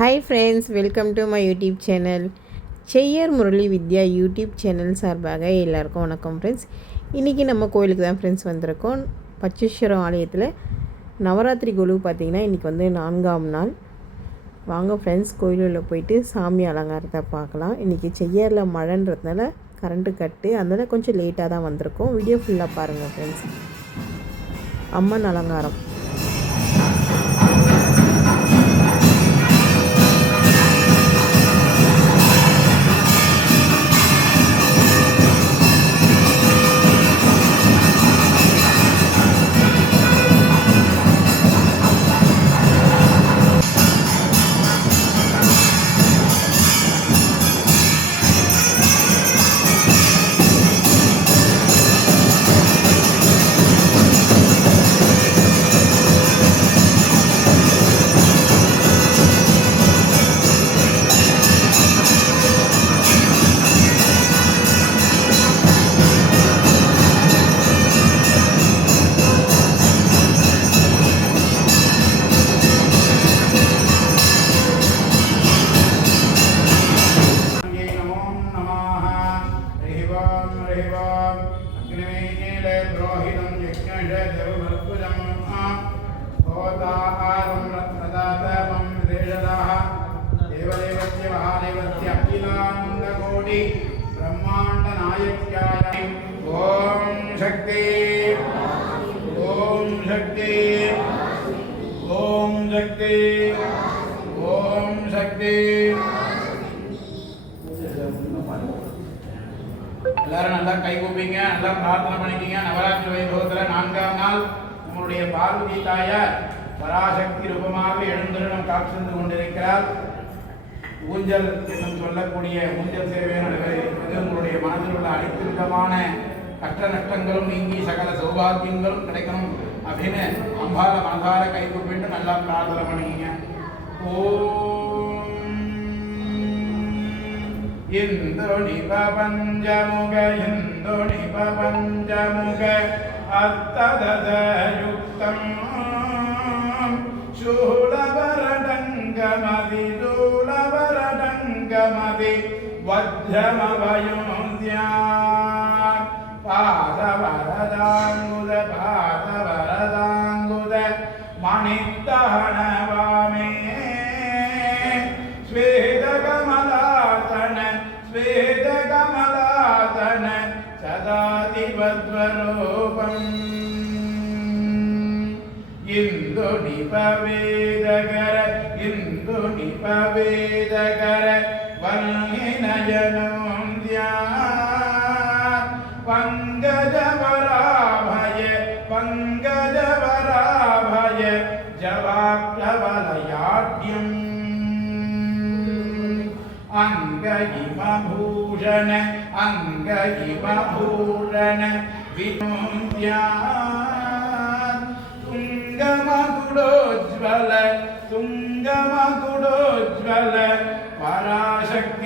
Hi friends, welcome to my YouTube channel. செய்யர் Murali Vidya YouTube channel சார்பாக எல்லாருக்கும் வணக்கம் friends. இன்றைக்கி நம்ம கோயிலுக்கு தான் ஃப்ரெண்ட்ஸ் வந்திருக்கோம். பச்சேஸ்வரம் ஆலயத்தில் நவராத்திரி குழு பார்த்திங்கன்னா இன்றைக்கி வந்து 4ஆம் நாள். வாங்க ஃப்ரெண்ட்ஸ், கோயிலில் போயிட்டு சாமி அலங்காரத்தை பார்க்கலாம். இன்றைக்கி செய்யரில் மழைன்றதுனால கரண்ட்டு கட்டு, அதனால் கொஞ்சம் லேட்டாக தான் வந்திருக்கோம். வீடியோ ஃபுல்லாக பாருங்கள் ஃப்ரெண்ட்ஸ். அம்மன் அலங்காரம் ब्रह्मांड नायक्याय ओम शक्ति ओम शक्ति ओम शक्ति ओम शक्ति. எல்லாரும் நல்லா கை கூப்பிங்க, நல்லா பிரார்த்தனை பண்ணிக்கிங்க. நவராத்திரி வைபவத்தில் 4ஆம் நாள் நம்முடைய பார்வதி தாயார் பராசக்தி ரூபமாக எழுந்தருளும் காட்சி கொண்டிருக்கிறார். ஊஞ்சல் என்று சொல்லக்கூடிய ஊஞ்சல் சேவை நடைபெறுகிறது. உங்களுடைய மனதில் உள்ள அனைத்து விதமான கஷ்ட நஷ்டங்களும் நீங்கி சகல சௌபாகியங்களும் கிடைக்கணும் அப்படின்னு அம்பால மனதார கை கூப்பிட்டு நல்லா பிரார்த்தனை பண்ணிக்கிங்க. ஓம் இந்தோணி பஞ்சமுக இந்தோணி பஞ்சமுக அர்த்ததயுக்தம் சூலவரடங்கமதி சூலவரடங்கமதி வஜ்ரமவயோத்யா பாதவரதாங்குத பாதவரதாங்குத மணித்தஹனவாமே ஸ்வேதகமலாதன ஸ்வேதகமலாதன சதாதிபத்வரூபம் இந்து நிபவேதகர இந்து நிபவேதகர வன்னிநயனம் தியான் பங்கஜவராபய பங்கஜவராபய ஜவாக்லவலயாட்யம் அங்கயிமபூஷண அங்கயிமபூஷண வினோத்யான் துங்கமகுடோஜ்வல துங்கமகுடோஜ்வல பராசக்தி